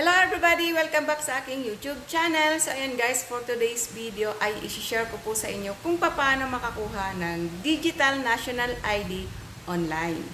Hello everybody! Welcome back sa aking YouTube channel. So ayan guys, for today's video ay isi-share ko po sa inyo kung paano makakuha ng Digital National ID online.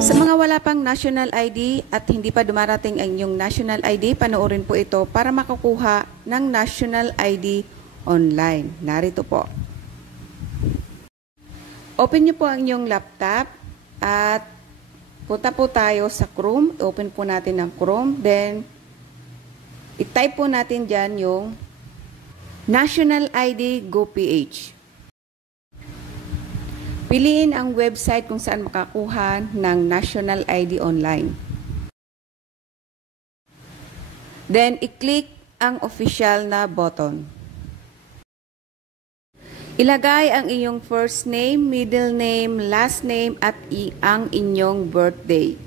Sa mga wala pang national ID at hindi pa dumarating ang inyong national ID, panoorin po ito para makakuha ng national ID online. Narito po. Open nyo po ang inyong laptop at punta po tayo sa Chrome. Open po natin ang Chrome. Then, i-type po natin dyan yung National ID Go.ph. Piliin ang website kung saan makakuha ng National ID online. Then, i-click ang official na button. Ilagay ang inyong first name, middle name, last name, at ang inyong birthday.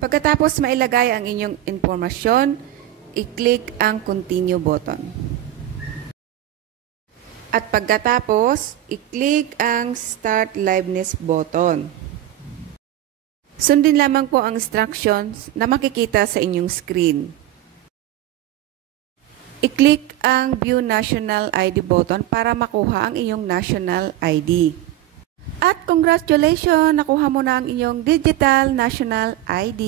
Pagkatapos mailagay ang inyong impormasyon, i-click ang continue button. At pagkatapos, i-click ang Start Liveness button. Sundin lamang po ang instructions na makikita sa inyong screen. I-click ang View National ID button para makuha ang inyong national ID. At congratulations! Nakuha mo na ang inyong Digital National ID.